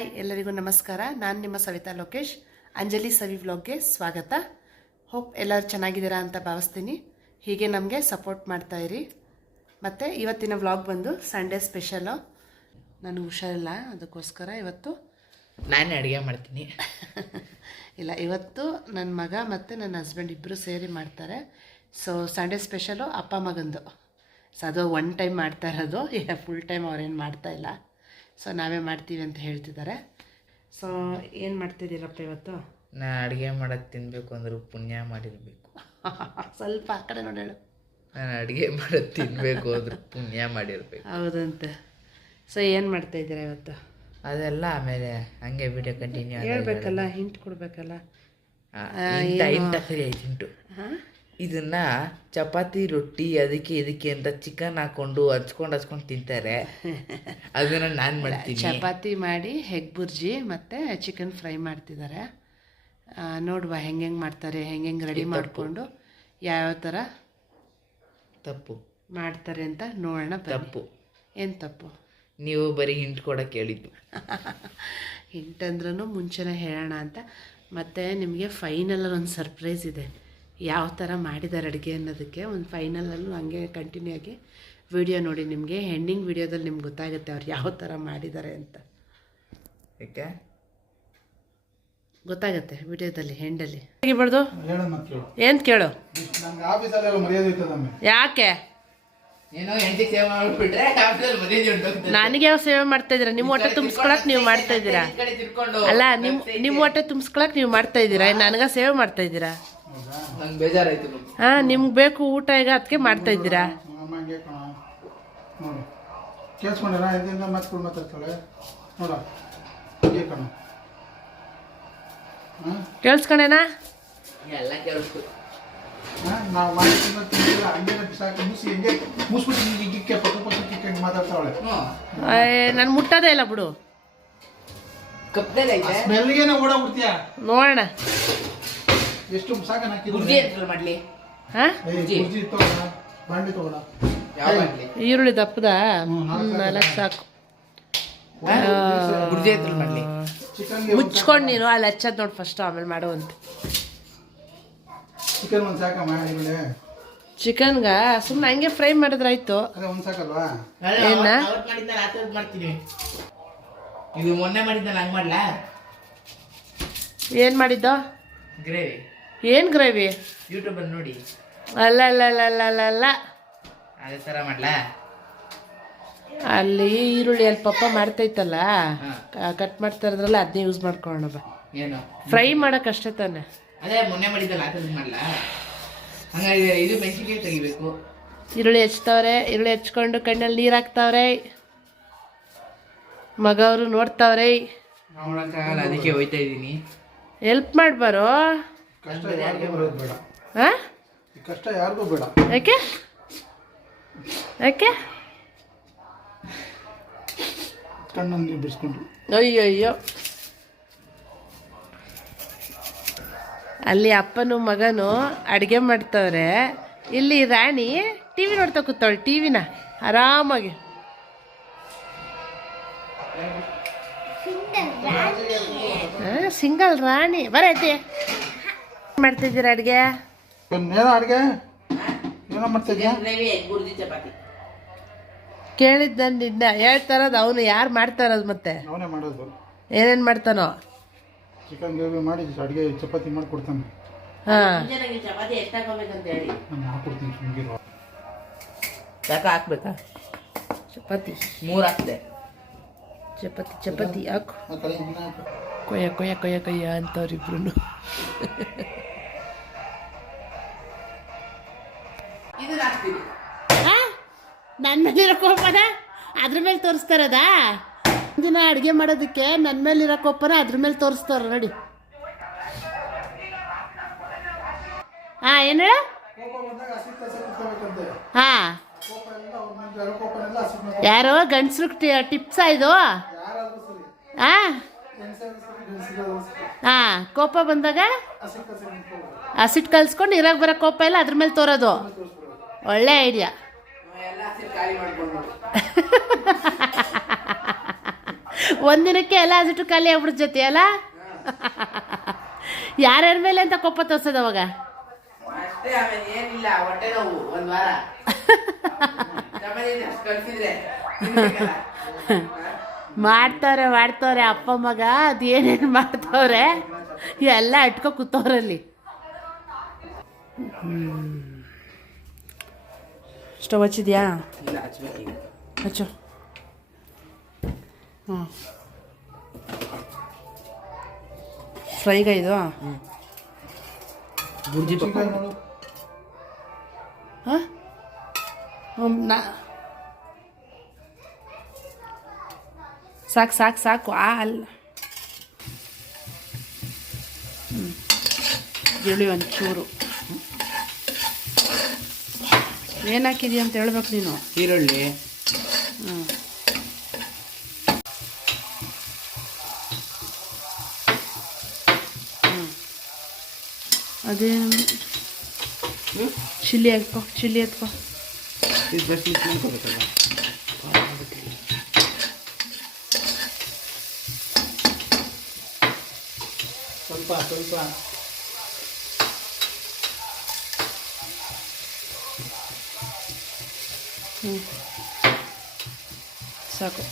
Hi ಎಲ್ಲರಿಗೂ ನಮಸ್ಕಾರ. ನಾನು ನಿಮ್ಮ ಸವಿತಾ ಲೋಕೇಶ್. ಅಂಜಲಿ ಸವಿ ವ್ಲಾಗ್ಗೆ ಸ್ವಾಗತ. ಹೋಪ್ ಎಲ್ಲರೂ ಚೆನ್ನಾಗಿದ್ದೀರಾ ಅಂತ ಭಾವಿಸ್ತೀನಿ. ಹೀಗೆ ನಮಗೆ ಸಪೋರ್ಟ್ ಮಾಡ್ತಾಯಿರಿ. ಮತ್ತು ಇವತ್ತಿನ ವ್ಲಾಗ್ ಬಂದು ಸಂಡೇ ಸ್ಪೆಷಲು. ನನಗೆ ಹುಷಾರಿಲ್ಲ, ಅದಕ್ಕೋಸ್ಕರ ಇವತ್ತು ನಾನು ಅಡುಗೆ ಮಾಡ್ತೀನಿ. ಇಲ್ಲ, ಇವತ್ತು ನನ್ನ ಮಗ ಮತ್ತು ನನ್ನ ಹಸ್ಬೆಂಡ್ ಇಬ್ಬರು ಸೇರಿ ಮಾಡ್ತಾರೆ. ಸೊ ಸಂಡೇ ಸ್ಪೆಷಲು ಅಪ್ಪ ಮಗಂದು. ಸೊ ಅದು ಒನ್ ಟೈಮ್ ಮಾಡ್ತಾ ಇರೋದು, ಈಗ ಫುಲ್ ಟೈಮ್ ಅವ್ರೇನು ಮಾಡ್ತಾಯಿಲ್ಲ. ಸೊ ನಾವೇ ಮಾಡ್ತೀವಿ ಅಂತ ಹೇಳ್ತಿದ್ದಾರೆ. ಸೊ ಏನು ಮಾಡ್ತಿದ್ದೀರಪ್ಪ ಇವತ್ತು? ನಾನು ಅಡುಗೆ ಮಾಡೋದು ತಿನ್ನಬೇಕು ಅಂದ್ರೆ ಪುಣ್ಯ ಮಾಡಿರಬೇಕು. ಸ್ವಲ್ಪ ಆ ಕಡೆ ನೋಡಿ ಹೇಳು. ನಾನು ಅಡುಗೆ ಮಾಡೋದು ತಿನ್ನಬೇಕು ಅಂದ್ರೆ ಪುಣ್ಯ ಮಾಡಿರಬೇಕು. ಹೌದಂತೆ. ಸೊ ಏನು ಮಾಡ್ತಾಯಿದ್ದೀರಾ ಇವತ್ತು? ಅದೆಲ್ಲ ಆಮೇಲೆ ಹಂಗೆ ವಿಡಿಯೋ ಕಂಟಿನ್ಯೂ ಹೇಳ್ಬೇಕಲ್ಲ, ಹಿಂಟ್ ಕೊಡಬೇಕಲ್ಲ. ಹಿಂಟು ಇದನ್ನ ಚಪಾತಿ ರೊಟ್ಟಿ ಅದಕ್ಕೆ ಇದಕ್ಕೆ ಅಂತ ಚಿಕನ್ ಹಾಕೊಂಡು ಹಚ್ಕೊಂಡು ತಿಂತಾರೆ. ಅದನ್ನ ನಾನು ಮಾಡ್ತೀನಿ. ಚಪಾತಿ ಮಾಡಿ ಹೆಗ್ ಬುರ್ಜಿ ಮತ್ತು ಚಿಕನ್ ಫ್ರೈ ಮಾಡ್ತಿದ್ದಾರೆ. ನೋಡುವ ಹೆಂಗೆ ಮಾಡ್ತಾರೆ, ಹೆಂಗೆ ರೆಡಿ ಮಾಡಿಕೊಂಡು ಯಾವ್ಯಾವ ಥರ ತಪ್ಪು ಮಾಡ್ತಾರೆ ಅಂತ ನೋಡೋಣ. ತಪ್ಪು ಏನು ತಪ್ಪು? ನೀವು ಬರೀ ಹಿಂಟ್ ಕೊಡೋಕೆ ಹೇಳಿದ್ದು. ಹಿಂಟಂದ್ರೂ ಮುಂಚೆನೇ ಹೇಳೋಣ ಅಂತ. ಮತ್ತು ನಿಮಗೆ ಫೈನಲಲ್ಲಿ ಒಂದು ಸರ್ಪ್ರೈಸ್ ಇದೆ. ಯಾವ ಥರ ಮಾಡಿದ್ದಾರೆ ಅಡುಗೆ ಅನ್ನೋದಕ್ಕೆ ಒಂದು ಫೈನಲಲ್ಲೂ ಹಂಗೆ ಕಂಟಿನ್ಯೂ ಆಗಿ ವಿಡಿಯೋ ನೋಡಿ. ನಿಮಗೆ ಎಂಡಿಂಗ್ ವಿಡಿಯೋದಲ್ಲಿ ನಿಮ್ಗೆ ಗೊತ್ತಾಗುತ್ತೆ ಅವ್ರು ಯಾವ ಥರ ಮಾಡಿದ್ದಾರೆ ಅಂತ. ಯಾಕೆ ಗೊತ್ತಾಗುತ್ತೆ ವಿಡಿಯೋದಲ್ಲಿ, ಎಂಡಲ್ಲಿ. ಹೇಗಿಬಾರ್ದು ಏನು ಕೇಳು. ಯಾಕೆ ನನಗೆ ಯಾವ ಸೇವೆ ಮಾಡ್ತಾ ಇದ್ದೀರಾ? ನಿಮ್ಮ ಹೊಟ್ಟೆ ತುಂಬಿಸ್ಕೊಳಕ್ ನೀವು ಮಾಡ್ತಾ ಇದ್ದೀರಾ? ಅಲ್ಲ, ನಿಮ್ಮ ಹೊಟ್ಟೆ ತುಂಬಿಸ್ಕೊಳಕ್ ನೀವು ಮಾಡ್ತಾ ಇದ್ದೀರಾ, ನನಗ ಸೇವೆ ಮಾಡ್ತಾ ಇದ್ದೀರಾ? ಹಾಂ, ನಿಮ್ಗೆ ಬೇಕು ಊಟ, ಈಗ ಅದಕ್ಕೆ ಮಾಡ್ತಾ ಇದ್ದೀರಾ? ಕೇಳಿಸ್ಕೊಂಡೇನಾ? ಎಲ್ಲ ಕೇಳಿಸ್ತು. ನಾನು ಮುಟ್ಟೋದೇ ಇಲ್ಲ ಬಿಡು. ನೋಡೋಣ ಈರುಳ್ಳಿ ದಪ್ಪದ 4 ಸಾಕು. ಮುಚ್ಕೊಂಡು ನೀನು ಅಲ್ಲಿ ಹಚ್ಚದ್ ನೋಡಿ ಫಸ್ಟ್, ಆಮೇಲೆ ಮಾಡುವಂತ. ಚಿಕನ್ಗ ಸುಮ್ಮನೆ ಹಂಗೆ ಫ್ರೈ ಮಾಡಿದ್ರಾಯ್ತು. ಏನ ಇದು ಮೊನ್ನೆ ಮಾಡಿದ್ದ ಹಂಗೆ ಮಾಡ್ಲಾ? ಏನು ಮಾಡಿದ್ದೋ? ಗ್ರೇವಿ. ಏನು ಗ್ರೇವಿ? ಯೂಟ್ಯೂಬಲ್ಲಿ ನೋಡಿ. ಅಲ್ಲ ಅಲ್ಲ ಅಲ್ಲ ಅಲ್ಲ ಅಲ್ಲ ಅಲ್ಲ, ಅದೇ ಥರ ಮಾಡ್ಲಾ? ಅಲ್ಲಿ ಈರುಳ್ಳಿ ಅಲ್ಲಿ ಪಪ್ಪ ಮಾಡ್ತೈತಲ್ಲ, ಕಟ್ ಮಾಡ್ತಾ ಇರೋದ್ರಲ್ಲ, ಅದನ್ನೇ ಯೂಸ್ ಮಾಡ್ಕೊಳ್ಳೋಣ ಬಾ. ಏನು ಫ್ರೈ ಮಾಡೋಕೆ ಅಷ್ಟೇ ತಾನೆ? ಅದೇ ಮೊನ್ನೆ ಮಾಡಿದ್ದಲ್ಲ, ಅದನ್ನ ಮಾಡ್ಲಾ? ಹಂಗಾಗಿ ಇದು ಮೆಣಸಿನ್ಕಾಯಿ ತೆಗಿಬೇಕು. ಈರುಳ್ಳಿ ಹೆಚ್ತಾವ್ರೆ, ಈರುಳ್ಳಿ ಹೆಚ್ಕೊಂಡು ಕಣ್ಣಲ್ಲಿ ನೀರು ಹಾಕ್ತಾವ್ರೆ. ಮಗ ಅವರು ನೋಡ್ತಾವ್ರೆ. ನೋಡೋಕ್ಕಾಗಲ್ಲ, ಅದಕ್ಕೆ ಹೋಯ್ತಾ ಇದ್ದೀನಿ. ಹೆಲ್ಪ್ ಮಾಡ್ಬಾರೋ? ಹಾಂ, ಕಷ್ಟ ಯಾರಿಗೂ ಬೇಡ. ಯಾಕೆ ಯಾಕೆ? ಕಣ್ಣಲ್ಲಿ ಬಿಡಿಸ್ಕೊಂಡು. ಅಯ್ಯೋ ಅಯ್ಯೋ, ಅಲ್ಲಿ ಅಪ್ಪನು ಮಗನು ಅಡುಗೆ ಮಾಡ್ತವ್ರೆ, ಇಲ್ಲಿ ರಾಣಿ ಟಿ ವಿ ನೋಡ್ತಾ ಕೂತಾವಳೆ. ಟಿ ವಿನ ಆರಾಮಾಗಿ. ಸಿಂಗಲ್ ರಾಣಿ ಬರೈತಿ. ಮಾಡ್ತಿದ್ದೀರಾ ಅಡುಗೆ? ಏನೋ ಮಾಡ್ತಿದ್ಯಾ? ಕೇಳಿದ್ದ ನಿನ್ನ ಹೇಳ್ತಾರದು ಅವನು. ಯಾರು ಮಾಡ್ತಾರದು ಮತ್ತೆ? ಅವನೇ ಮಾಡೋದು. ಏನೇನು ಮಾಡ್ತಾನೋ? ಚಿಕನ್ ಗ್ರೇವಿ ಮಾಡಿ ಅಡುಗೆ ಚಪಾತಿ ಮಾಡಿಕೊಡ್ತಾನೆ. ಹಾಂ, ನಾನು ಹಾಕ್ಕೊಡ್ತೀನಿ. ಸುಮ್ಗಿರೋ. ಯಾಕೆ ಹಾಕ್ಬೇಕಾ? ಚಪಾತಿ 3 ಹಾಕ್ದೆ. ಚಪಾತಿ ಹಾಕು. ಕೊಯ್ಯ ಕೊಯ್ಯ ಕೊಯ್ಯ ಕೊಯ್ಯ ಅಂತವ್ರಿಬ್ರು. ನನ್ನ ಮೇಲಿರೋ ಕೋಪನ ಅದ್ರ ಮೇಲೆ ತೋರಿಸ್ತಾರದ? ದಿನ ಅಡುಗೆ ಮಾಡೋದಕ್ಕೆ ನನ್ನ ಮೇಲಿರೋ ಕೋಪನ ಅದ್ರ ಮೇಲೆ ತೋರಿಸ್ತಾರ ನೋಡಿ. ಹಾಂ, ಏನು ಹೇಳ? ಹಾಂ, ಯಾರೋ ಗಂಡಸ್ರು ಟಿಪ್ಸಾ ಇದು? ಹಾಂ ಹಾಂ, ಕೋಪ ಬಂದಾಗ ಹಸಿಟ್ಟು ಕಲ್ಸ್ಕೊಂಡು ಇರಾಗ ಬರೋ ಕೋಪ ಎಲ್ಲ ಅದ್ರ ಮೇಲೆ ತೋರೋದು. ಒಳ್ಳೆ ಐಡಿಯಾ. ಒಂದಿನಕ್ಕೆ ಎಲ್ಲ ಅಷ್ಟು ಖಾಲಿ ಆಗ್ಬಿಡ್ತ ಜೊತೆ ಅಲ್ಲ ಯಾರ್ಯಾರ ಮೇಲೆ ಅಂತ ಕೋಪ ತೋರ್ಸೋದು ಅವಾಗ ಅಷ್ಟೇ. ಆಮೇಲೆ ಏನಿಲ್ಲ, ಹೊಟ್ಟೆ ನೋವು ಒಂದ್ ವಾರ ಕಳ್ಸಿದ್ರೆ ಮಾಡ್ತವ್ರೆ ಅಪ್ಪ ಮಗ ಅದೇನೇನು ಮಾಡ್ತವ್ರೆ ಎಲ್ಲ ಇಟ್ಕೊ ಕೂತವ್ರಲ್ಲಿ. ಸ್ಟವ್ ಹಚ್ಚಿದ್ಯಾ? ಇಲ್ಲ, ಹಚ್ಬೇಕೀಗ. ಹಚ್ಚು. ಹ್ಞೂ ಫ್ರೈಗ ಇದು? ಬುರ್ಜಿ ಹಾಂ ಸಾಕು ಅಲ್ಲ. ಈರುಳ್ಳಿ ಒಂಚೂರು ಏನು ಹಾಕಿದೀಯ ಅಂತ ಹೇಳ್ಬೇಕು ನೀನು. ಈರುಳ್ಳಿ. ಹ್ಞೂ ಅದೇ ಚಿಲ್ಲಿ ಎತ್ಕೊ. ಇದು ಬಸ್ ಮಾಡ್ಕೋಬೇಕಲ್ಲ. ಸ್ವಲ್ಪ ಸಾಕು.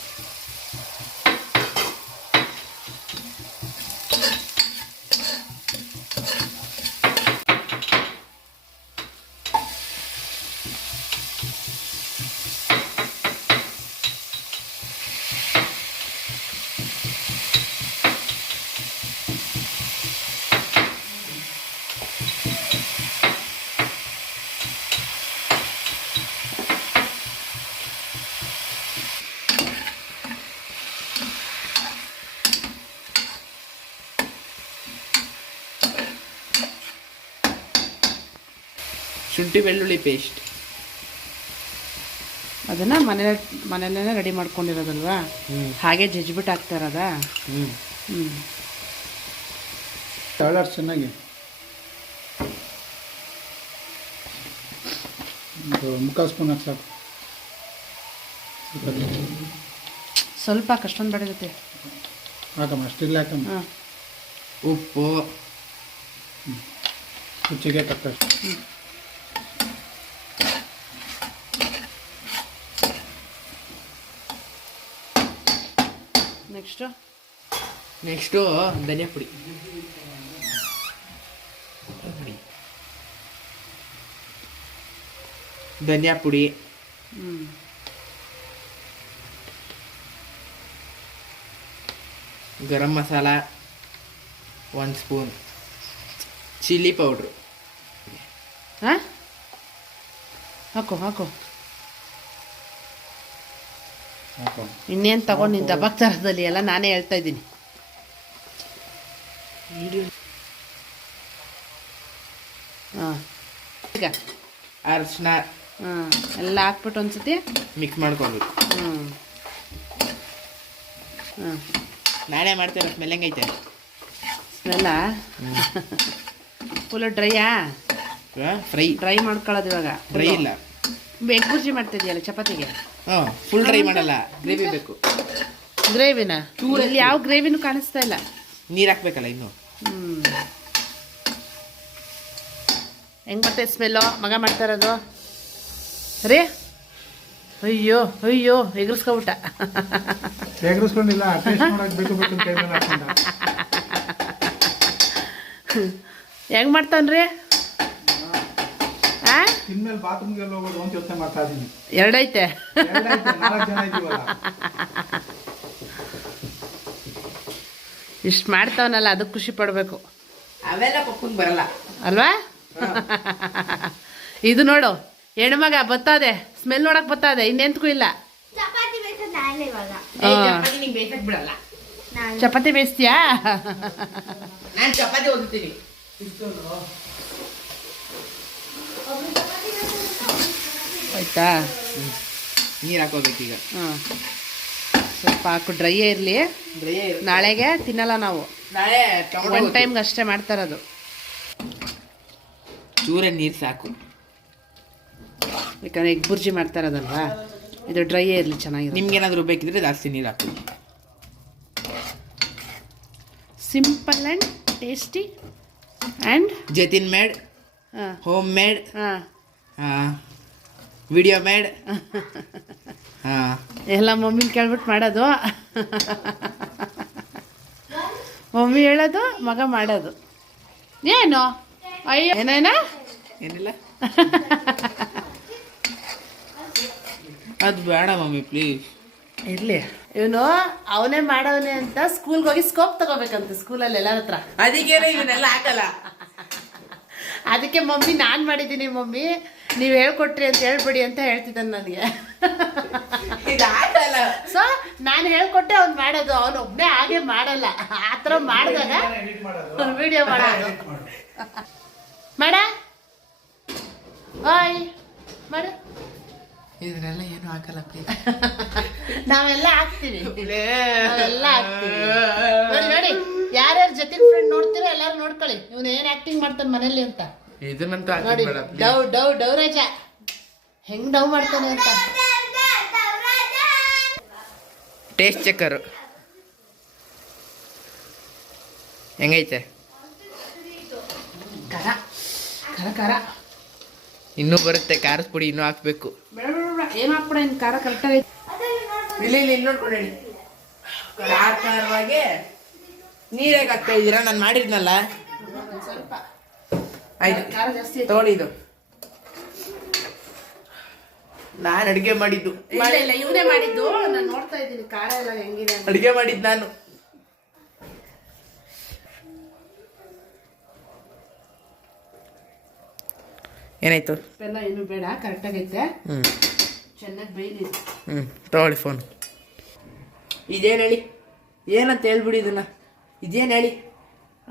ಶುಂಠಿ ಬೆಳ್ಳುಳ್ಳಿ ಪೇಸ್ಟ್ ಅದನ್ನು ಮನೇಲೇ ರೆಡಿ ಮಾಡ್ಕೊಂಡಿರೋದಲ್ವಾ? ಹಾಗೆ ಜಜ್ಬಿಟ್ಟು ಹಾಕ್ತಾ ಇರೋದಾ? ಕಲರ್ ಚೆನ್ನಾಗಿ ಮುಕ್ಕಾಲು ಸ್ಪೂನ್ ಹಾಕಿ ಸಾಕು. ಸ್ವಲ್ಪ ಕಷ್ಟೊಂದು ಬೆಳೆಯುತ್ತೆ. ಹಾಕಮ್ಮ, ಅಷ್ಟಿಲ್ಲ ಹಾಕಮ್ಮ. ಹಾಂ ಉಪ್ಪು ರುಚಿಗೆ ತಕ್ಕಷ್ಟು. ನೆಕ್ಸ್ಟು ಧನಿಯಾ ಪುಡಿ, garam masala 1 spoon, chilli powder. ಹಾಂ ಹಾಕು. ಇನ್ನೇನು ತಗೊಂಡು ನಿಂತು ದಬ್ಬಾಕ್ತಾ ಇರೋದಲ್ಲಿ ಎಲ್ಲ ನಾನೇ ಹೇಳ್ತಾ ಇದ್ದೀನಿ. ಹಾಂ ಈಗ ಅರಿಶಿನ ಎಲ್ಲ ಹಾಕ್ಬಿಟ್ಟು ಒಂದ್ಸತಿ ಮಿಕ್ಸ್ ಮಾಡ್ಕೊಳ್ಬೇಕು. ನಾಳೆ ಮಾಡ್ತೇನೆ. ಸ್ಮೆಲ್ ಹೆಂಗೈತೆ? ಸ್ಮೆಲ್ಲ ಫುಲ್ ಡ್ರೈಯಾ? ಡ್ರೈ ಮಾಡ್ಕೊಳ್ಳೋದು ಇವಾಗ. ಡ್ರೈ ಇಲ್ಲ, ಎಗ್ ಬುರ್ಜಿ ಮಾಡ್ತಿದ್ಯಲ್ಲ ಚಪಾತಿಗೆ. ಫುಲ್ ಡ್ರೈ ಮಾಡಲ್ಲ, ಗ್ರೇವಿ ಬೇಕು. ಗ್ರೇವಿನ? ಇಲ್ಲಿ ಯಾವ ಗ್ರೇವಿನೂ ಕಾಣಿಸ್ತಾ ಇಲ್ಲ. ನೀರು ಹಾಕ್ಬೇಕಲ್ಲ ಇನ್ನು. ಹೆಂಗೆ ಬರ್ತೈತೆ ಸ್ಮೆಲ್ಲು? ಮಗ ಮಾಡ್ತಾ ಇರೋದು ರೀ? ಅಯ್ಯೋ ಎಗರಿಸ್ಕೊಬಿಟ್ಟ. ಎಗರಿಸ್ಕೊಂಡಿಲ್ಲ, ಟೇಸ್ಟ್ ಮಾಡೋಕೆ ಬೇಕು ಅಂತ ಕೈ ಮೇಲೆ ಹಾಕೊಂಡ. ಹೆಂಗೆ ಮಾಡ್ತಾನ್ರಿ? ಇನ್ಮೇಲೆ ಬಾತ್ರೂಮ್ಗೆ ಹೋಗೋದು ಅಂತ ಯೋಚನೆ ಮಾಡ್ತಾ ಇದ್ದೀನಿ. ಎರಡೈತೆ, 4 ಜನ ಇದ್ದೀವಲ್ಲ. ಇಷ್ಟು ಮಾಡ್ತಾವನಲ್ಲ, ಅದಕ್ಕೆ ಖುಷಿ ಪಡಬೇಕು. ಅವೆಲ್ಲ ಪಪ್ಪಂಗೆ ಬರಲ್ಲ ಅಲ್ವಾ? ಇದು ನೋಡು, ಹೆಣ್ಮಗ ಬತ್ತದೆ, ಸ್ಮೆಲ್ ನೋಡಕ್ ಬತ್ತದೆ, ಇನ್ನೆಂತಕ್ಕೂ ಇಲ್ಲ. ಬಿಡಲ್ಲ. ಚಪಾತಿ ಬೇಯಿಸ್ತೀಯಾ? ನಾನು ಚಪಾತಿ ಓದ್ತೀನಿ. ಆಯ್ತಾ? ನೀರು ಹಾಕೋಬೇಕೀಗ. ಹಾಂ, ಸ್ವಲ್ಪ ಹಾಕು, ಡ್ರೈಯೇ ಇರಲಿ. ನಾಳೆಗೆ ತಿನ್ನಲ್ಲ ನಾವು, ನಾಳೆ 1 ಟೈಮ್ಗೆ ಅಷ್ಟೇ ಮಾಡ್ತಾ ಇರೋದು. ಚೂರೇ ನೀರು ಸಾಕು, ಯಾಕಂದರೆ ಎಗ್ ಬುರ್ಜಿ ಮಾಡ್ತಾ ಇರೋದಲ್ವಾ, ಇದು ಡ್ರೈಯೇ ಇರಲಿ, ಚೆನ್ನಾಗಿದೆ. ನಿಮ್ಗೇನಾದರೂ ಬೇಕಿದ್ರೆ ಜಾಸ್ತಿ ನೀರು ಹಾಕು. Simple and tasty and Jatin made, ಹಾಂ ಹೋಮ್ ಮೇಡ್, ಹಾಂ ವಿಡಿಯೋ ಮೇಡ್. ಹಾಂ, ಎಲ್ಲ ಮಮ್ಮಿನ ಕೇಳ್ಬಿಟ್ಟು ಮಾಡೋದು. ಮಮ್ಮಿ ಹೇಳೋದು, ಮಗ ಮಾಡೋದು. ಏನು ಅಯ್ಯೋ ಏನೇನ ಏನಿಲ್ಲ. ಅದು ಬೇಡ ಮಮ್ಮಿ ಪ್ಲೀಸ್. ಇರಲಿ. ಇವನು ಅವನೇ ಮಾಡವನೇ ಅಂತ ಸ್ಕೂಲ್ಗೆ ಹೋಗಿ ಸ್ಕೋಪ್ ತಗೋಬೇಕಂತ ಸ್ಕೂಲಲ್ಲಿ ಎಲ್ಲರ ಹತ್ರ. ಅದಕ್ಕೇನೆ ಇವನ್ನೆಲ್ಲ ಹಾಕಲ್ಲ. ಅದಕ್ಕೆ ಮಮ್ಮಿ ನಾನು ಮಾಡಿದ್ದೀನಿ ಮಮ್ಮಿ, ನೀವು ಹೇಳ್ಕೊಟ್ರಿ ಅಂತ ಹೇಳ್ಬಿಡಿ ಅಂತ ಹೇಳ್ತಿದ್ದಾನೆ ನನಗೆ. ಇದು ಹಾಕಲ್ಲ. ಸೊ ನಾನು ಹೇಳ್ಕೊಟ್ಟೆ ಅವ್ನು ಮಾಡೋದು, ಅವನು ಒಬ್ಬನೇ ಹಾಗೆ ಮಾಡಲ್ಲ. ಆ ಥರ ಮಾಡಿದಾಗ ವಿಡಿಯೋ ಮಾಡೋದು. ಮಾಡ ಓಯ್ ಮಾಡ. ಇದನ್ನೆಲ್ಲ ಏನು ಹಾಕಲ್ಲ ಪ್ಲೀಸ್. ನಾವೆಲ್ಲ ಹಾಕ್ತೀವಿ, ನಾವೆಲ್ಲ ಹಾಕ್ತೀವಿ. ನೋಡಿ ನೋಡಿ, ಯಾರ್ಯಾರ ಜೊತೆ ಫ್ರೆಂಡ್ ನೋಡ್ತೀರೋ ಎಲ್ಲಾರು ನೋಡ್ಕೊಳ್ಳಿ ಇವನು ಏನು ಆಕ್ಟಿಂಗ್ ಮಾಡ್ತಾನೆ ಮನೇಲಿ ಅಂತ. ಇದನ್ನಂತೂ ನೋಡಿ ಹಾಕಬೇಡ. ಡವ್ ರಾಜ ಹೆಂಗ್ ಡವ್ ಮಾಡ್ತಾನೆ ಅಂತ. ಟೇಸ್ಟ್ ಚೆಕ್ಕರು ಹೆಂಗೈತೆ? ಖಾರ ಖಾರ ಖಾರ ಇನ್ನೂ ಬರುತ್ತೆ. ಖಾರದ ಪುಡಿ ಇನ್ನೂ ಹಾಕ್ಬೇಕು. ಬೇಡ ಬೇಡ ಬೇಡ, ಏನು ಹಾಕ್ಬಿಡ, ಇನ್ನು ಖಾರ ಕರೆಕ್ಟಾಗಿ ಇಲ್ಲಿ ಇಲ್ಲಿ ನೋಡ್ಕೊಂಡು ಹೇಳಿ. ಖಾರವಾಗಿ ನೀರು ಹೇಗೆ ಹಾಕ್ತಾ ಇದ್ದೀರಾ? ನಾನು ಮಾಡಿದ್ನಲ್ಲ. ಸ್ವಲ್ಪ ಆಯ್ತು, ಖಾರ ಜಾಸ್ತಿ ತಗೊಳ್ಳಿ. ಇದು ನಾನು ಅಡುಗೆ ಮಾಡಿದ್ದು. ಇಲ್ಲ ಇಲ್ಲ, ಇವನೇ ಮಾಡಿದ್ದು. ನಾನು ನೋಡ್ತಾ ಇದ್ದೀನಿ ಖಾರ ಎಲ್ಲ ಹೆಂಗಿದೆ ಅಂತ. ಅಡುಗೆ ಮಾಡಿದ್ದು ನಾನು. ಏನಾಯ್ತು? ಎಲ್ಲ ಏನು ಬೇಡ, ಕರೆಕ್ಟಾಗೈತೆ. ಹ್ಞೂ ಚೆನ್ನಾಗಿ ಬೈಲಿ. ತಗೊಳ್ಳಿ ಫೋನ್. ಇದೇನು ಹೇಳಿ? ಏನಂತ ಹೇಳ್ಬಿಡಿ ಇದನ್ನ. ಇದೇನು ಹೇಳಿ?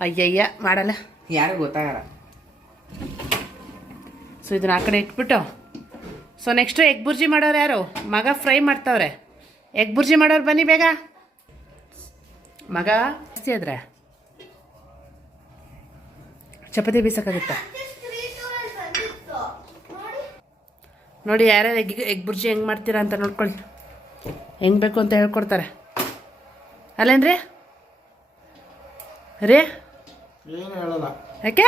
ಅಯ್ಯಯ್ಯ ಮಾಡಲ್ಲ, ಯಾರು ಗೊತ್ತಾಗಲ್ಲ. ಸೊ ಇದನ್ನ ಆ ಕಡೆ ಇಟ್ಬಿಟ್ಟು, ಸೊ ನೆಕ್ಸ್ಟು ಎಗ್ ಬುರ್ಜಿ ಮಾಡೋರು ಯಾರು? ಮಗ ಫ್ರೈ ಮಾಡ್ತಾವ್ರೆ. ಎಗ್ ಬುರ್ಜಿ ಮಾಡೋರು ಬನ್ನಿ ಬೇಗ. ಮಗ ಜಾಸ್ತಿ ಆದ್ರೆ ಚಪಾತಿ ಬೀಸಕ್ಕಾಗುತ್ತಾ? ನೋಡಿ ಯಾರ್ಯಾರು ಎಗ್ ಬುರ್ಜಿ ಹೆಂಗೆ ಮಾಡ್ತೀರಾ ಅಂತ ನೋಡ್ಕೊಳ್ಳಿ. ಹೆಂಗೆ ಬೇಕು ಅಂತ ಹೇಳ್ಕೊಡ್ತಾರೆ ಅಲ್ಲೇನ್ರಿ ರೀ? ಏನು ಹೇಳಲ್ಲ. ಯಾಕೆ?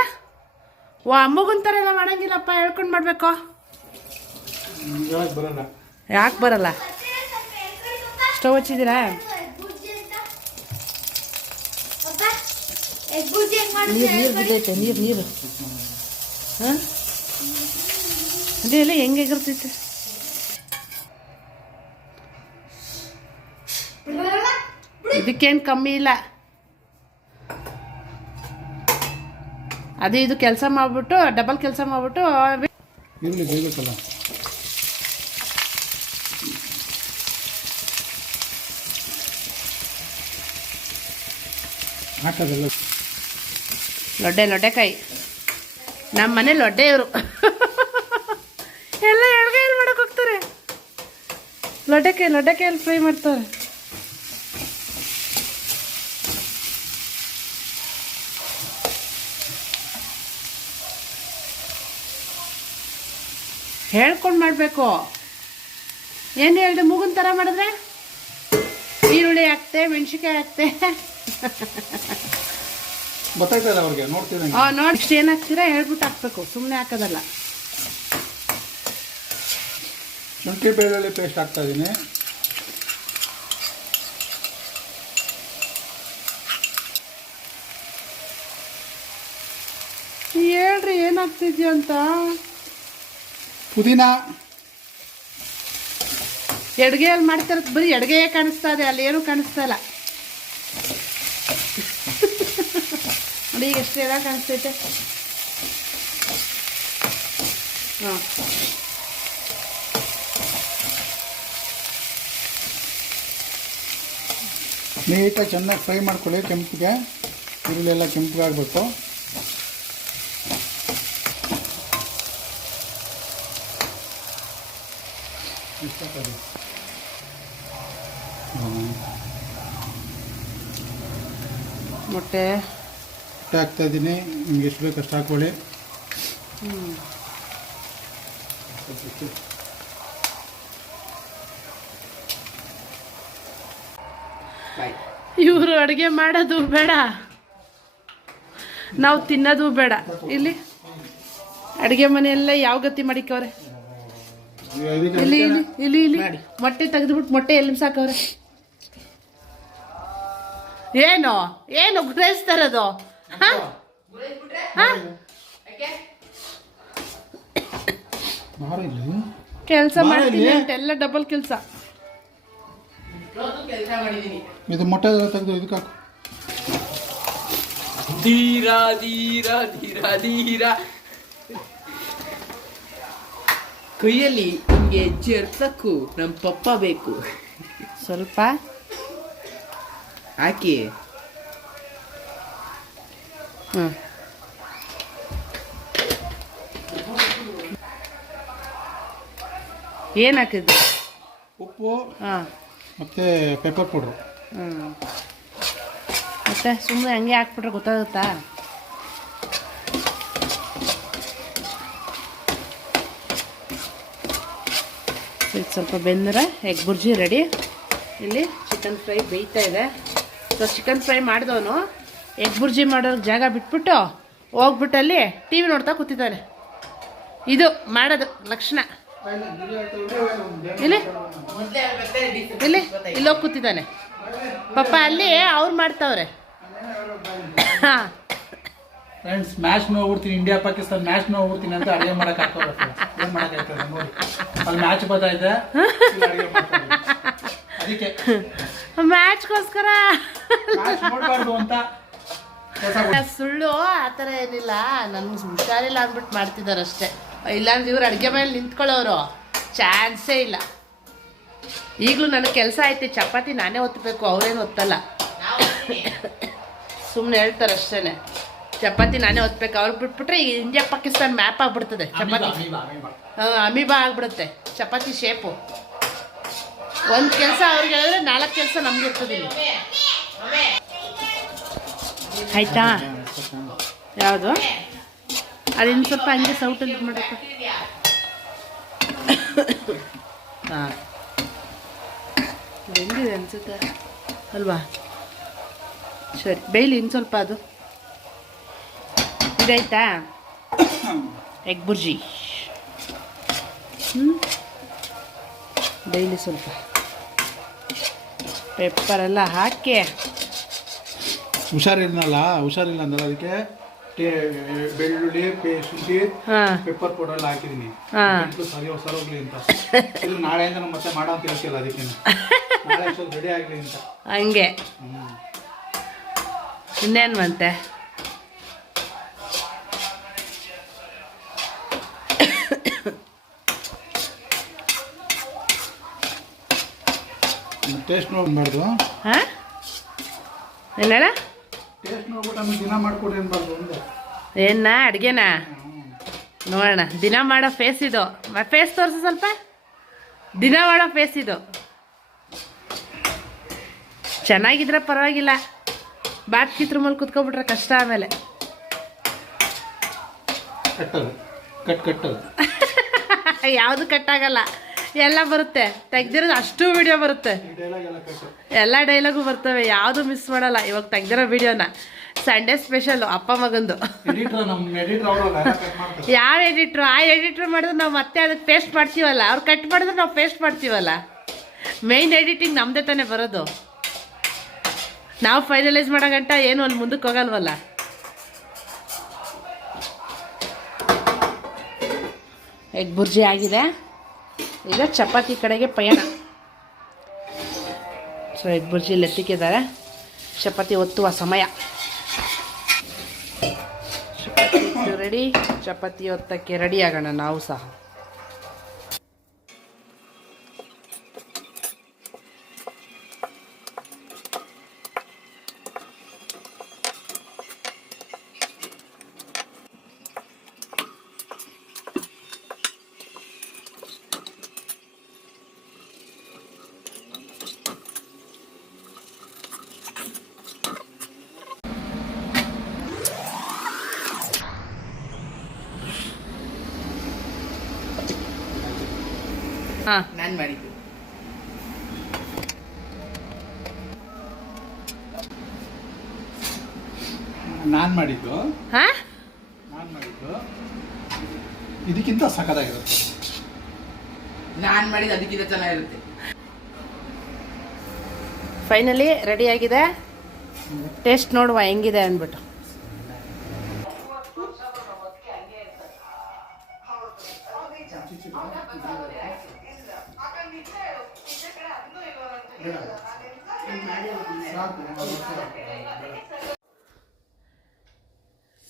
ಅಮ್ಮಗಂತಾರೆಲ್ಲ ಮಾಡಂಗಿಲ್ಲಪ್ಪ, ಹೇಳ್ಕೊಂಡು ಮಾಡಬೇಕು. ಹೇಳಕ್ ಬರಲ್ಲ. ಯಾಕೆ ಬರಲ್ಲ? ಸ್ಟವ್ ಹಚ್ಚಿದ್ದೀರಾ? ನೀರು ಬಿದ್ದೈತೆ, ನೀರು ಹಾಂ, ಅದೇ ಎಲ್ಲ ಹೆಂಗೆ ಎಗರ್ತೈತೆ. ಇದಕ್ಕೇನು ಕಮ್ಮಿ ಇಲ್ಲ. ಅದು ಇದು ಕೆಲಸ ಮಾಡಿಬಿಟ್ಟು, ಡಬಲ್ ಕೆಲಸ ಮಾಡಿಬಿಟ್ಟು ಈರುಳ್ಳಿ ಬೇಯಬೇಕಲ್ಲ. ಹಾಕೋದೆಲ್ಲ ಲೊಡ್ಡೆಕಾಯಿ. ನಮ್ಮ ಮನೆ ಲೊಡ್ಡೆ ಇವರು ಎಲ್ಲ ಎಳ್ಗಾಯಲ್ಲಿ ಮಾಡಕ್ಕೆ ಹೋಗ್ತಾರೆ. ಲೊಡ್ಡೆಕಾಯಲ್ಲಿ ಫ್ರೈ ಮಾಡ್ತಾರೆ. ಹೇಳ್ಕೊಂಡು ಮಾಡಬೇಕು. ಏನು ಹೇಳಿದೆ? ಮೂಗಿನ ಥರ ಮಾಡಿದ್ರೆ ಈರುಳ್ಳಿ ಹಾಕ್ತೆ, ಮೆಣಸಿನ್ಕಾಯಿ ಹಾಕ್ತೆ. ಗೊತ್ತಾಯ್ತಲ್ಲ ಅವ್ರಿಗೆ, ನೋಡ್ತೀನಿ. ನೋಡಿ ಇಷ್ಟು ಏನು ಹಾಕ್ತೀರಾ ಹೇಳ್ಬಿಟ್ಟು ಹಾಕ್ಬೇಕು, ಸುಮ್ಮನೆ ಹಾಕೋದಲ್ಲ. ಶುಂಠಿ ಬೆಳ್ಳುಳ್ಳಿ ಪೇಸ್ಟ್ ಹಾಕ್ತಾ ಇದ್ದೀನಿ. ಹೇಳ್ರಿ ಏನಾಗ್ತಿದ್ಯೋ ಅಂತ. ಪುದೀನ ಎಡ್ಗೆಯಲ್ಲಿ ಮಾಡ್ತಿರೋದು ಬರೀ ಎಡ್ಗೆ ಕಾಣಿಸ್ತಾ ಇದೆ, ಅಲ್ಲಿ ಏನೂ ಕಾಣಿಸ್ತಾ ಇಲ್ಲ. ನೋಡಿ ಈಗ ಎಷ್ಟು ಎಲ್ಲ ಕಾಣಿಸ್ತೈತೆ. ಹಾಂ, ನೀಟಾಗಿ ಚೆನ್ನಾಗಿ ಫ್ರೈ ಮಾಡ್ಕೊಳ್ಳಿ. ಕೆಂಪಿಗೆ ಈರುಳ್ಳಿ ಎಲ್ಲ ಕೆಂಪಿಗೆ ಆಗಬೇಕು. ಮೊಟ್ಟೆ ಹಾಕ್ತಾ ಇದ್ದೀನಿ. ನಿಮ್ಗೆ ಎಷ್ಟು ಬೇಕು ಅಷ್ಟು ಹಾಕ್ಕೊಳ್ಳಿ. ಇವರು ಅಡುಗೆ ಮಾಡೋದು ಬೇಡ, ನಾವು ತಿನ್ನೋದು ಬೇಡ. ಇಲ್ಲಿ ಅಡುಗೆ ಮನೆಯೆಲ್ಲ ಯಾವ ಗತಿ ಮಾಡಿಕವ್ರೆ. ಇಲ್ಲಿ ಇಲ್ಲಿ ಇಲ್ಲಿ ಇಲ್ಲಿ ಮೊಟ್ಟೆ ತೆಗೆದುಬಿಟ್ಟು ಮೊಟ್ಟೆ ಎಲ್ಲಿ ಸಾಕವ್ರೆ. ಏನು ಏನು ಗುರೈಸ್ತಾರದು? ಕೆಲಸ ಮಾಡ್ತೀನಿ ಅಂತ ಎಲ್ಲ ಡಬಲ್ ಕೆಲಸ. ಇದು ಮೊಟ್ಟೆ ತೆಗೆದು ಇದಕ್ಕೆ ಹಾಕು. ಧೀರ ಧೀರ ಧೀರ ಧೀರ ಕೈಯಲ್ಲಿ ನಿಮಗೆ ಜರ್ಸಕ್ಕೂ ನಮ್ಮ ಪಪ್ಪ ಬೇಕು. ಸ್ವಲ್ಪ ಹಾಕಿ. ಏನು ಹಾಕಿದ್ದು? ಉಪ್ಪು ಹಾಂ ಮತ್ತು ಪೆಪ್ಪರ್ ಪೌಡ್ರು. ಮತ್ತೆ ಸುಮ್ಮನೆ ಹಂಗೆ ಹಾಕ್ಬಿಟ್ರೆ ಗೊತ್ತಾಗುತ್ತಾ? ಇದು ಸ್ವಲ್ಪ ಬೆಂದರೆ ಎಗ್ ಬುರ್ಜಿ ರೆಡಿ. ಇಲ್ಲಿ ಚಿಕನ್ ಫ್ರೈ ಬೇಯ್ತಾ ಇದೆ. ಸೊ ಚಿಕನ್ ಫ್ರೈ ಮಾಡಿದವನು ಎಗ್ ಬುರ್ಜಿ ಮಾಡೋರಿಗೆ ಜಾಗ ಬಿಟ್ಬಿಟ್ಟು ಹೋಗ್ಬಿಟ್ಟು ಅಲ್ಲಿ ಟಿ ವಿ ನೋಡ್ತಾ ಕೂತಿದ್ದಾನೆ. ಇದು ಮಾಡೋದು ಲಕ್ಷಣ. ಇಲ್ಲಿ ಇಲ್ಲಿ ಇಲ್ಲೋಗಿ ಕೂತಿದ್ದಾನೆ ಪಾಪ. ಅಲ್ಲಿ ಅವ್ರು ಮಾಡ್ತಾವ್ರೆ. ಹಾಂ ಫ್ರೆಂಡ್ಸ್, ಮ್ಯಾಚ್ ನೋಡ್ಬಿಡ್ತೀನಿ, ಇಂಡಿಯಾ ಪಾಕಿಸ್ತಾನ ಮ್ಯಾಚ್ ನೋಡ್ಬಿಡ್ತೀನಿ ಅಂತ ಅಡುಗೆ ಮಾಡಕ್ಕೆ ಹಾಕೋದು. ಏನು ಮಾಡೋಕ್ಕಾಗ್ತದೆ ನೋಡಿ, ಅಲ್ಲಿ ಮ್ಯಾಚ್ ಬರ್ತೈತೆ, ಅದಕ್ಕೆ ಮ್ಯಾಚ್ಗೋಸ್ಕರ ನೋಡಬಾರ್ದು ಅಂತ. ಸುಳ್ಳು ಆ ಥರ ಏನಿಲ್ಲ, ನನ್ಗೆ ಹುಷಾರಿಲ್ಲ ಅಂದ್ಬಿಟ್ಟು ಮಾಡ್ತಿದ್ದಾರೆ ಅಷ್ಟೇ. ಇಲ್ಲಾಂದ್ರೆ ಇವ್ರು ಅಡುಗೆ ಮೇಲೆ ನಿಂತ್ಕೊಳ್ಳೋರು ಚಾನ್ಸೇ ಇಲ್ಲ. ಈಗಲೂ ನನಗೆ ಕೆಲಸ ಐತೆ, ಚಪಾತಿ ನಾನೇ ಒತ್ತಬೇಕು, ಅವರೇನು ಒತ್ತಲ್ಲ. ಸುಮ್ಮನೆ ಹೇಳ್ತಾರೆ ಅಷ್ಟೇ, ಚಪಾತಿ ನಾನೇ ಒತ್ತಬೇಕು. ಅವ್ರಿಗೆ ಬಿಟ್ಬಿಟ್ರೆ ಈಗ ಇಂಡಿಯಾ ಪಾಕಿಸ್ತಾನ ಮ್ಯಾಪ್ ಆಗ್ಬಿಡ್ತದೆ. ಚಪಾತಿ ಅಮೀಬಾ ಆಗ್ಬಿಡುತ್ತೆ ಚಪಾತಿ ಶೇಪು. ಒಂದು ಕೆಲಸ ಅವ್ರಿಗೆ ಹೇಳಿದ್ರೆ 4 ಕೆಲಸ ನಮ್ಗೆ ಇರ್ತದಿಲ್ಲ. ಆಯ್ತಾ? ಯಾವುದು ಅದಿನ್ನು ಸ್ವಲ್ಪ ಹಂಗೆ ಸೌಟಲ್ಲಿ ಇದು ಮಾಡಬೇಕು. ಹಾಂ ಹೆಂಗಿದೆ ಅನ್ಸುತ್ತೆ ಅಲ್ವಾ? ಸರಿ ಬೇಯ್ಲಿ ಇನ್ನು ಸ್ವಲ್ಪ. ಅದು ಇದಾಯ್ತಾ ಎಗ್ ಬುರ್ಜಿ? ಬೇಯ್ಲಿ ಸ್ವಲ್ಪ. ಪೆಪ್ಪರೆಲ್ಲ ಹಾಕಿ. ಹುಷಾರಿಲ್ಲ ಅಂದಲ್ಲ, ಅದಕ್ಕೆ ಬೆಳ್ಳುಳ್ಳಿ ಶುಂಠಿ ಪೆಪ್ಪರ್ ಪೌಡರ್ ಎಲ್ಲ ಹಾಕಿದೀನಿ. ಸರೋಗ್ಲಿ ಅಂತ. ಇದು ನಾಳೆಯಿಂದ ನಾವು ಮತ್ತೆ ಮಾಡೋ ಅಂತ ಹೇಳ್ತಿಲ್ಲ, ಅದಕ್ಕೆ ನಾಳೆ ಸ್ವಲ್ಪ ರೆಡಿ ಆಗಲಿ ಅಂತ. ಹಂಗೆ ಇನ್ನೇನು ಮತ್ತೆ. ಟೇಸ್ಟ್ ನೋಡ್ಬಾರ್ದು. ಹಾಂ ಏನಾರ ಟೇಸ್ಟ್ ನೋಡ್ಬಿಟ್ಟು ಆಮೇಲೆ ದಿನ ಮಾಡ್ಕೊಡಿ ಅನ್ಬಾರ್ದು ಒಂದು. ಏನ ಅಡುಗೆನಾ ನೋಡೋಣ. ದಿನ ಮಾಡೋ ಫೇಸ್ ಇದು. ಫೇಸ್ ತೋರಿಸು ಸ್ವಲ್ಪ. ದಿನ ಮಾಡೋ ಫೇಸ್ ಇದು. ಚೆನ್ನಾಗಿದ್ರೆ ಪರವಾಗಿಲ್ಲ, ಬಾತ್ ಕಿತ್ರ ಮೇಲೆ ಕುತ್ಕೊಬಿಟ್ರೆ ಕಷ್ಟ. ಆಮೇಲೆ ಕಟ್ಟದು ಕಟ್ಟದು ಯಾವುದು ಕಟ್ಟಾಗಲ್ಲ, ಎಲ್ಲ ಬರುತ್ತೆ. ತೆಗ್ದಿರೋದು ಅಷ್ಟು ವಿಡಿಯೋ ಬರುತ್ತೆ, ಎಲ್ಲ ಡೈಲಾಗು ಬರ್ತವೆ, ಯಾವುದು ಮಿಸ್ ಮಾಡಲ್ಲ. ಇವಾಗ ತೆಗ್ದಿರೋ ವಿಡಿಯೋನ ಸಂಡೇ ಸ್ಪೆಷಲು ಅಪ್ಪ ಮಗಂದು. ಯಾವ ಎಡಿಟ್ರು? ಆ ಎಡಿಟ್ರು ಮಾಡಿದ್ರೆ ನಾವು ಮತ್ತೆ ಅದಕ್ಕೆ ಪೇಸ್ಟ್ ಮಾಡ್ತೀವಲ್ಲ, ಅವ್ರು ಕಟ್ ಮಾಡಿದ್ರೆ ನಾವು ಪೇಸ್ಟ್ ಮಾಡ್ತೀವಲ್ಲ. ಮೇಯ್ನ್ ಎಡಿಟಿಂಗ್ ನಮ್ಮದೇ ತಾನೇ ಬರೋದು. ನಾವು ಫೈನಲೈಸ್ ಮಾಡೋ ಗಂಟ ಏನು ಅಲ್ಲಿ ಮುಂದಕ್ಕೆ ಹೋಗಲ್ವಲ್ಲ. ಎಗ್ ಬುರ್ಜಿ ಆಗಿದೆ. ಈಗ ಚಪಾತಿ ಕಡೆಗೆ ಪಯಣ. ಸೊ ಎಗ್ ಬುರ್ಜಿ ಎತ್ತಿಕ್ಕಿದ್ದಾರೆ. ಚಪಾತಿ ಒತ್ತುವ ಸಮಯ. ಚಪಾತಿ ರೆಡಿ. ಚಪಾತಿ ಒತ್ತಕ್ಕೆ ರೆಡಿ ಆಗೋಣ ನಾವು ಸಹ. ಹಾಂ ನಾನು ಮಾಡಿದ್ದು. ನಾನು ಮಾಡಿದ್ದು ಹಾಂ ಇದಕ್ಕಿಂತ ಸಖತ್ತಾಗಿರುತ್ತೆ. ನಾನು ಮಾಡಿದ ಅದಕ್ಕಿಂತ ಚೆನ್ನಾಗಿರುತ್ತೆ. ಫೈನಲಿ ರೆಡಿಯಾಗಿದೆ. ಟೇಸ್ಟ್ ನೋಡುವ ಹೆಂಗಿದೆ ಅಂದ್ಬಿಟ್ಟು.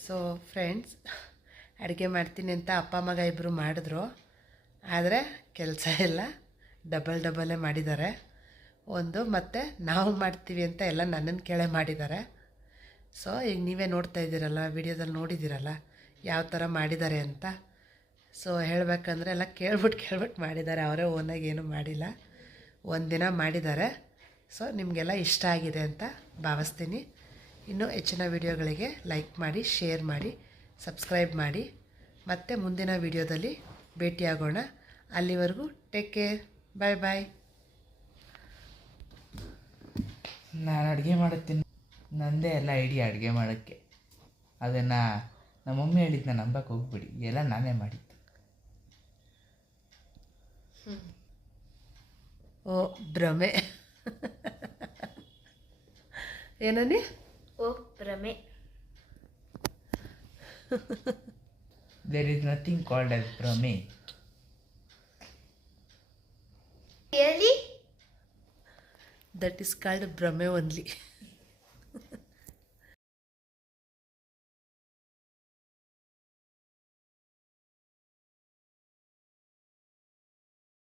ಸೊ ಫ್ರೆಂಡ್ಸ್, ಅಡುಗೆ ಮಾಡ್ತೀನಿ ಅಂತ ಅಪ್ಪ ಮಗ ಇಬ್ಬರು ಮಾಡಿದ್ರು. ಆದರೆ ಕೆಲಸ ಎಲ್ಲ ಡಬಲ್ಲೇ ಮಾಡಿದ್ದಾರೆ. ಒಂದು ಮತ್ತು ನಾವು ಮಾಡ್ತೀವಿ ಅಂತ ಎಲ್ಲ ನನ್ನನ್ನು ಕೇಳೇ ಮಾಡಿದ್ದಾರೆ. ಸೊ ಈಗ ನೀವೇ ನೋಡ್ತಾ ಇದ್ದೀರಲ್ಲ, ವಿಡಿಯೋದಲ್ಲಿ ನೋಡಿದ್ದೀರಲ್ಲ ಯಾವ ಥರ ಮಾಡಿದ್ದಾರೆ ಅಂತ. ಸೊ ಹೇಳಬೇಕಂದ್ರೆ ಎಲ್ಲ ಕೇಳ್ಬಿಟ್ಟು ಮಾಡಿದ್ದಾರೆ. ಅವರೇ ಓನಾಗಿ ಏನೂ ಮಾಡಿಲ್ಲ, ಒಂದಿನ ಮಾಡಿದ್ದಾರೆ. ಸೊ ನಿಮಗೆಲ್ಲ ಇಷ್ಟ ಆಗಿದೆ ಅಂತ ಭಾವಿಸ್ತೀನಿ. ಇನ್ನೂ ಹೆಚ್ಚಿನ ವಿಡಿಯೋಗಳಿಗೆ ಲೈಕ್ ಮಾಡಿ, ಶೇರ್ ಮಾಡಿ, ಸಬ್ಸ್ಕ್ರೈಬ್ ಮಾಡಿ. ಮತ್ತೆ ಮುಂದಿನ ವಿಡಿಯೋದಲ್ಲಿ ಭೇಟಿಯಾಗೋಣ. ಅಲ್ಲಿವರೆಗೂ ಟೇಕ್ ಕೇರ್. ಬಾಯ್ ಬಾಯ್. ನಾನು ಅಡುಗೆ ಮಾಡುತ್ತೀನಿ, ನನ್ನದೇ ಎಲ್ಲ ಐಡಿಯಾ ಅಡುಗೆ ಮಾಡೋಕ್ಕೆ. ಅದನ್ನು ನಮ್ಮ ಮಮ್ಮಿ ಹೇಳಿದ್ನ ನಂಬಕ್ಕೆ ಹೋಗ್ಬಿಡಿ, ಎಲ್ಲ ನಾನೇ ಮಾಡಿದ್ದು. ಓ ಭ್ರಮೆ. ಏನನಿ? ಓ ಭ್ರಮೆ. There is nothing called as ಭ್ರಮೆ. Really? ದಟ್ ಈಸ್ ಕಾಲ್ಡ್ ಭ್ರಮೆ ಓನ್ಲಿ.